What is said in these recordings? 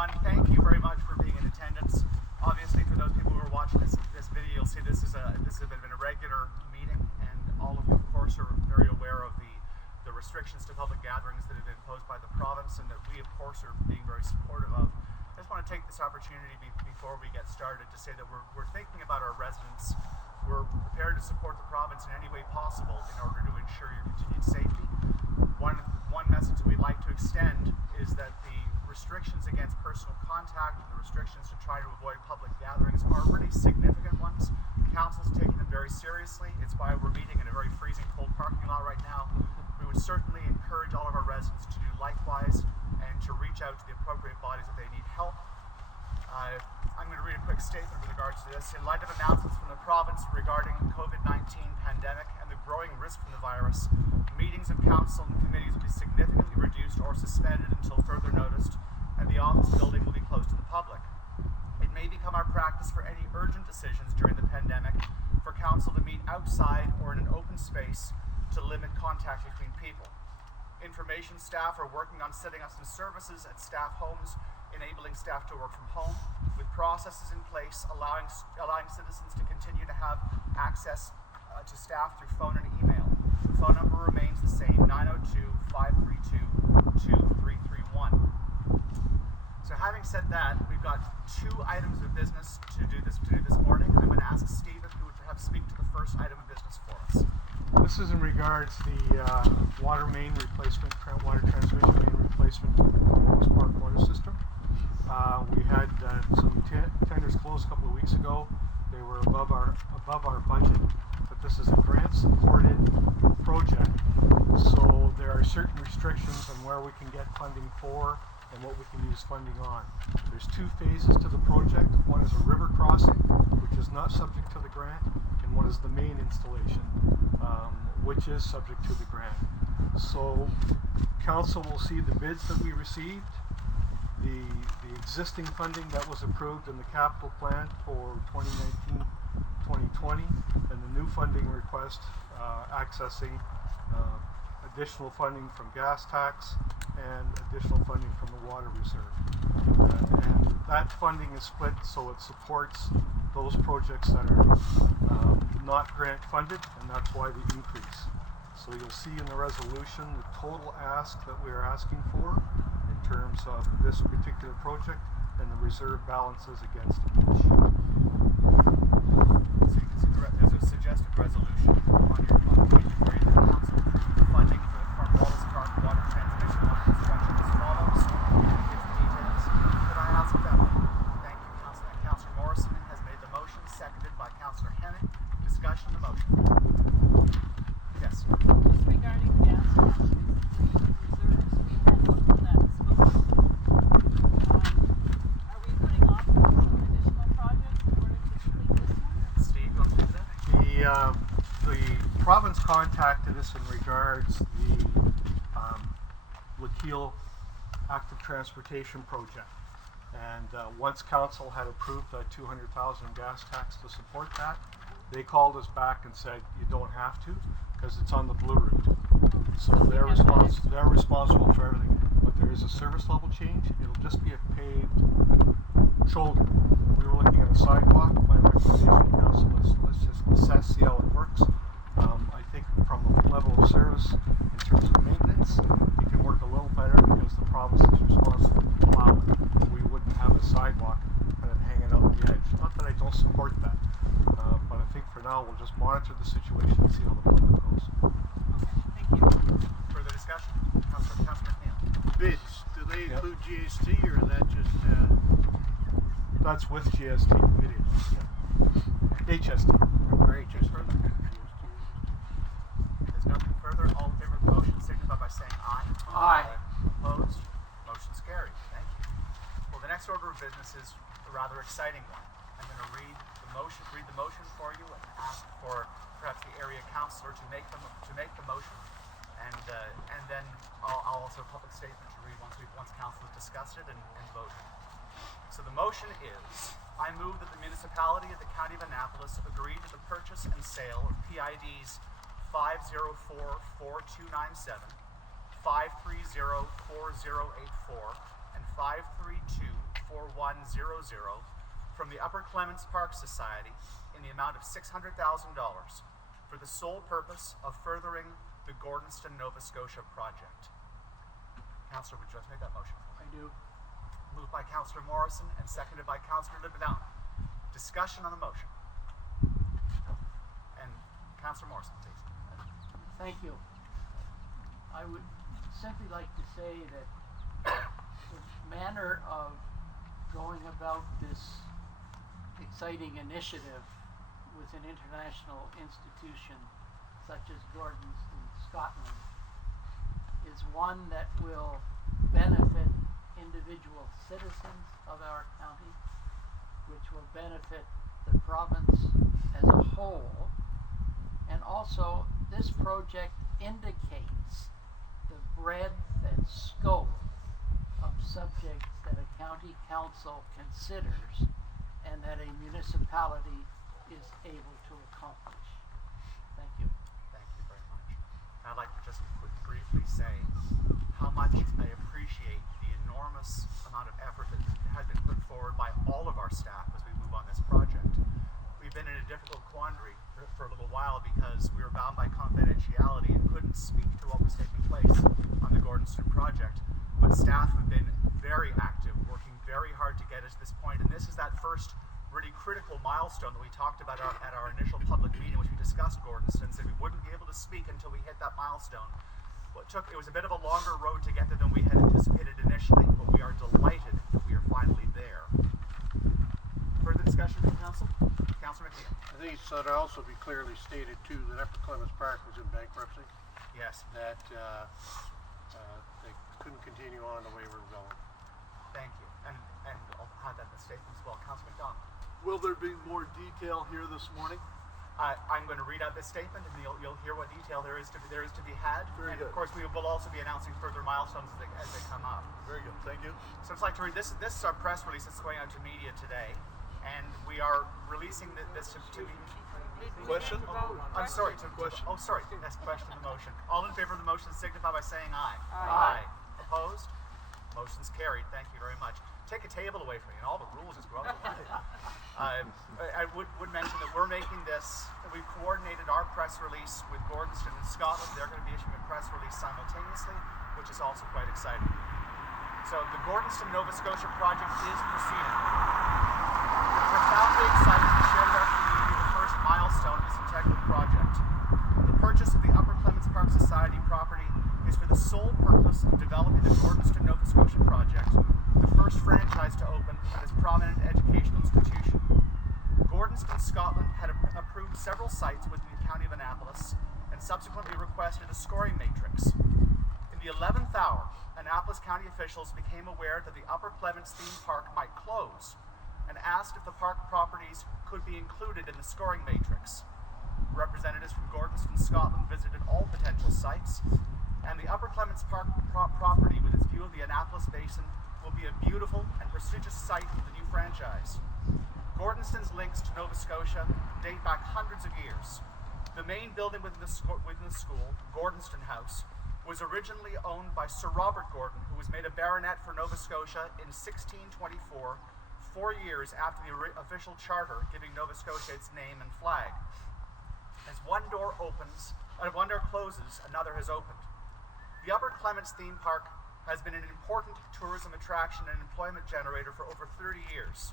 everyone. Thank you very much for being in attendance. Obviously, for those people who are watching this video, you'll see this has been a regular meeting, and all of you, of course, are very aware of the restrictions to public gatherings that have been imposed by the province, and that we, of course, are being very supportive of. I just want to take this opportunity before we get started to say that we're thinking about our residents. We're prepared to support the province in any way possible in order to ensure your continued safety. One message that we'd like to extend is that the restrictions against personal contact and the restrictions to try to avoid public gatherings are really significant ones. Council's taking them very seriously. It's why we're meeting in a very freezing cold parking lot right now. We would certainly encourage all of our residents to do likewise and to reach out to the appropriate bodies if they need help. I'm going to read a quick statement with regards to this. In light of announcements from the province regarding COVID-19 pandemic and the growing risk from the virus, meetings of council and committees will be significantly reduced or suspended until further notice, and the office building will be closed to the public. It may become our practice for any urgent decisions during the pandemic for council to meet outside or in an open space to limit contact between people. Information staff are working on setting up some services at staff homes, enabling staff to work from home, with processes in place allowing citizens to continue to have access to staff through phone and email. The phone number remains the same, 902-532-2331. So having said that, we've got two items of business to do this morning. I'm going to ask Stephen, who would perhaps speak to the first item of business for us. This is in regards to the water main replacement, water transmission main replacement for the Rose Park water system. We had some tenders closed a couple of weeks ago. They were above our budget, but this is a grant-supported project, so there are certain restrictions on where we can get funding for and what we can use funding on. There's two phases to the project. One is a river crossing, which is not subject to the grant, and one is the main installation, which is subject to the grant. So council will see the bids that we received, the existing funding that was approved in the capital plan for 2019-2020, and the new funding request accessing additional funding from gas tax and additional funding from the water reserve. And that funding is split so it supports those projects that are not grant funded, and that's why the increase. So you'll see in the resolution the total ask that we are asking for in terms of this particular project and the reserve balances against each. So you can see there's a suggested resolution on your page where the council approved the funding for the Cornwallis Park water transmission line construction as follows. And it gives the details. Could I ask that? Thank you, Councillor. Councillor Morrison has made the motion, seconded by Councillor Henning. Discussion of the motion. Yes. Just regarding gas taxes, the reserves, we had looked at that and spoken. Are we putting off some additional projects in order to complete this one? Steve, you want to do that? The province contacted us in regards to the Lakeele Active Transportation Project. And once council had approved a $200,000 gas tax to support that, they called us back and said you don't have to because it's on the blue route. So they're responsible for everything. But there is a service level change. It'll just be a paved shoulder. We were looking at a sidewalk. My recommendation to council is let's just assess, see how it works. I think from a level of service in terms of maintenance, it can work a little better because the province is responsible for plowing. We wouldn't have a sidewalk kind of hanging out on the edge. Not that I don't support that, but I think for now we'll just monitor the situation and see how the public goes. Okay, thank you. Further discussion? Councillor McNeil. Bids, do they include GST or is that just That's with GST. It is. Yeah. HST. or HST? There's nothing further. All in favor of the motion signify by saying aye. Aye. Opposed? Motion's carried. Thank you. Well, the next order of business is a rather exciting one. I'm going to read the motion for you and ask for perhaps the area councillor to make the motion, and then I'll also a public statement to read once council has discussed it and voted. So the motion is: I move that the municipality of the County of Annapolis agree to the purchase and sale of PIDs 504-4297, 530-4084, and 532-2037 4100 from the Upper Clements Park Society in the amount of $600,000 for the sole purpose of furthering the Gordonston, Nova Scotia project. Councillor, would you like to make that motion? I do. Moved by Councillor Morrison and seconded by Councillor Libidon. Discussion on the motion. And Councillor Morrison, please. Thank you. I would simply like to say that the manner of going about this exciting initiative with an international institution such as Gordonston, Scotland, is one that will benefit individual citizens of our county, which will benefit the province as a whole, and also this project indicates the breadth and scope of subjects that a county council considers and that a municipality is able to accomplish. Thank you. Thank you very much. I'd like to just briefly say how much I appreciate the enormous amount of effort that has been put forward by all of our staff as we move on this project. We've been in a difficult quandary for a little while because we were bound by confidentiality and couldn't speak to what was taking place on the Gordonston project. But staff have been very active, working very hard to get us to this point, and this is that first really critical milestone that we talked about at our initial public meeting, which we discussed Gordonston, said we wouldn't be able to speak until we hit that milestone. It was a bit of a longer road to get there than we had anticipated initially, but we are delighted that we are finally there. Further discussion from council? Councillor McNeil. I think it should also be clearly stated too that Upper Clements Park was in bankruptcy, Yes, that they couldn't continue on the way we were going. thank you. And I'll have that in the statement as well. Councillor McDonald. Will there be more detail here this morning? I'm going to read out this statement, and you'll hear what detail there is to be had. Very and good. of course, we will also be announcing further milestones as they come up. Very good, thank you. So I'd like to read this. This is our press release that's going out to media today, and we are releasing this to Question? I'm sorry. Question. Oh, sorry. Next question of the motion. All in favor of the motion signify by saying aye. Aye. Opposed? Motion's carried. Thank you very much. Take a table away from me, and all the rules just go out the window. I would mention that we're making this. We've coordinated our press release with Gordonston in Scotland. They're going to be issuing a press release simultaneously, which is also quite exciting. So the Gordonston, Nova Scotia project is proceeding. We're profoundly excited to share with our community the first milestone of this integral project. The purchase of the Upper Clements Park Society property is for the sole purpose of developing the Gordonston, Nova Scotia project, the first franchise to open at this prominent educational institution. Gordonston, Scotland had approved several sites within the County of Annapolis and subsequently requested a scoring matrix. In the 11th hour, Annapolis County officials became aware that the Upper Clements theme park might close and asked if the park properties could be included in the scoring matrix. Representatives from Gordonston, Scotland visited all potential sites, and the Upper Clements Park property with its view of the Annapolis Basin will be a beautiful and prestigious site for the new franchise. Gordonston's links to Nova Scotia date back hundreds of years. The main building within the school, Gordonston House, was originally owned by Sir Robert Gordon, who was made a baronet for Nova Scotia in 1624, 4 years after the official charter giving Nova Scotia its name and flag. As one door closes, another has opened. The Upper Clements theme park has been an important tourism attraction and employment generator for over 30 years.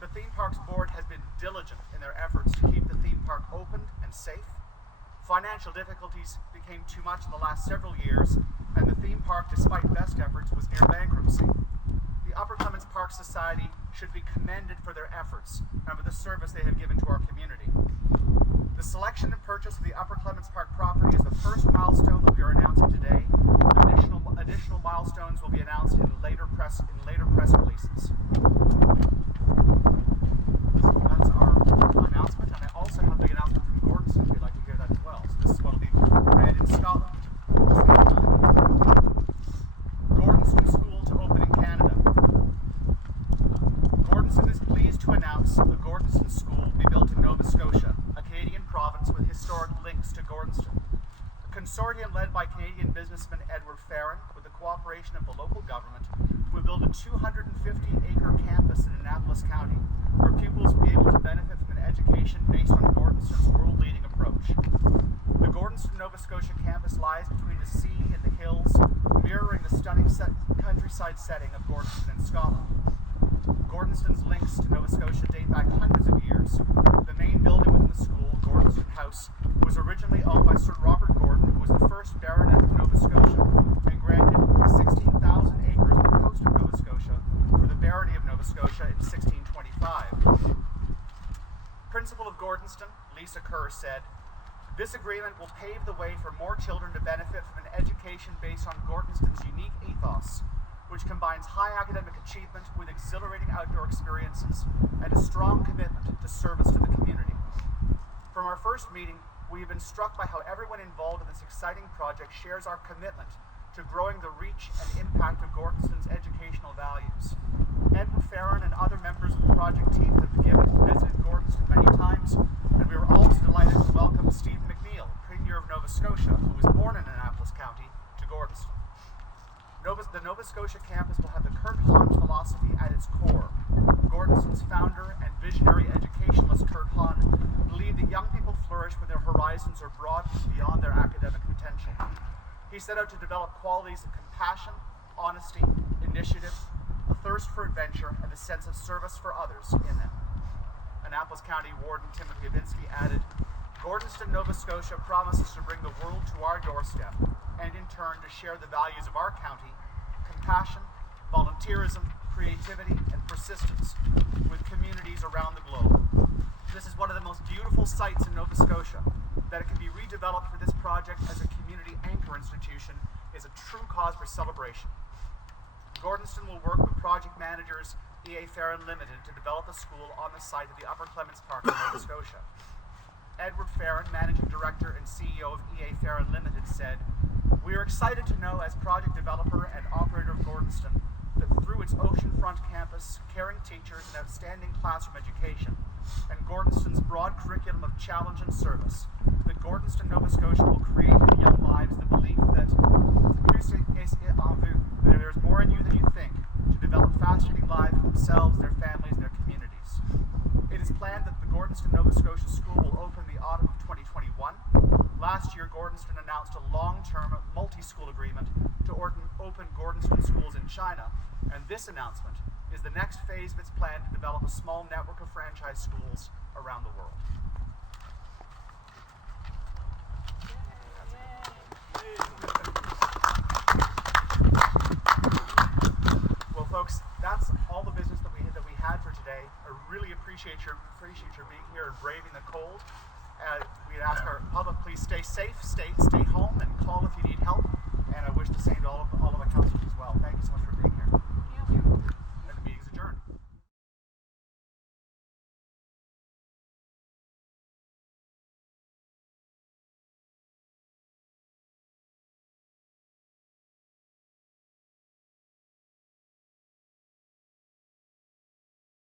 The theme park's board has been diligent in their efforts to keep the theme park open and safe. Financial difficulties became too much in the last several years, and the theme park, despite best efforts, was near bankruptcy. The Upper Clements Park Society should be commended for their efforts and for the service they have given to our community. The selection and purchase of the Upper Clements Park property is the first milestone that we are announcing today. Additional milestones will be announced in later press releases. That's our announcement, and I also have the announcement from Gordonston if you'd like to hear that as well. So this is what will be read in Scotland. Gordonston School to open in Canada. Gordonston is pleased to announce the Gordonston School will be built in Nova Scotia, a Canadian province with historic links to Gordonston. A consortium led by Canadian businessman Edward Farron, with the cooperation of the local government, will build a 250-acre campus in Annapolis County, where pupils will be able to benefit from an education based on Gordonston's world-leading approach. The Gordonston, Nova Scotia campus lies between the sea and the hills, mirroring the stunning countryside setting of Gordonston in Scotland. Gordonston's links to Nova Scotia date back hundreds of years. The main building within the school, Gordonston House, was originally owned by Sir Robert Gordon, who was the first Baronet of Nova Scotia, and granted 16,000 acres on the coast of Nova Scotia for the barony of Nova Scotia in 1625. Principal of Gordonston, Lisa Kerr, said, "This agreement will pave the way for more children to benefit from an education based on Gordonston's unique ethos, which combines high academic achievement with exhilarating outdoor experiences and a strong commitment to service to the community." From our first meeting, we have been struck by how everyone involved in this exciting project shares our commitment to growing the reach and impact of Gordonston's educational values. Edward Farron and other members of the project team have visited Gordonston many times, and we were also delighted to welcome Stephen McNeil, Premier of Nova Scotia, who was born in Annapolis County, to Gordonston. The Nova Scotia campus will have the Kurt Hahn philosophy at its core. Gordonston's founder and visionary educationalist Kurt Hahn believed that young people flourish when their horizons are broadened beyond their academic potential. He set out to develop qualities of compassion, honesty, initiative, a thirst for adventure, and a sense of service for others in them. Annapolis County Warden Timothy Avinsky added, "Gordonston, Nova Scotia promises to bring the world to our doorstep, and in turn to share the values of our county, compassion, volunteerism, creativity, and persistence with communities around the globe. This is one of the most beautiful sites in Nova Scotia. That it can be redeveloped for this project as a community anchor institution is a true cause for celebration. Gordonston will work with project managers EA Farron Limited to develop a school on the site of the Upper Clements Park in Nova Scotia." Edward Farron, Managing Director and CEO of EA Farron Limited, said, "We are excited to know as project developer and operator of Gordonston that through its oceanfront campus, caring teachers, and outstanding classroom education, and Gordonston's broad curriculum of challenge and service, that Gordonston, Nova Scotia will create in young lives the belief that there is more in you than you think to develop fascinating lives for themselves, their families, and their communities. It is planned that the Gordonston, Nova Scotia school will open in the autumn of 2021. Last year, Gordonston announced a long-term multi-school agreement to open Gordonston schools in China, and this announcement is the next phase of its plan to develop a small network of franchise schools around the world." Well, folks, that's all the business that we had for today. I really appreciate your being here and braving the cold. We'd ask our public, please stay safe, stay home, and call if you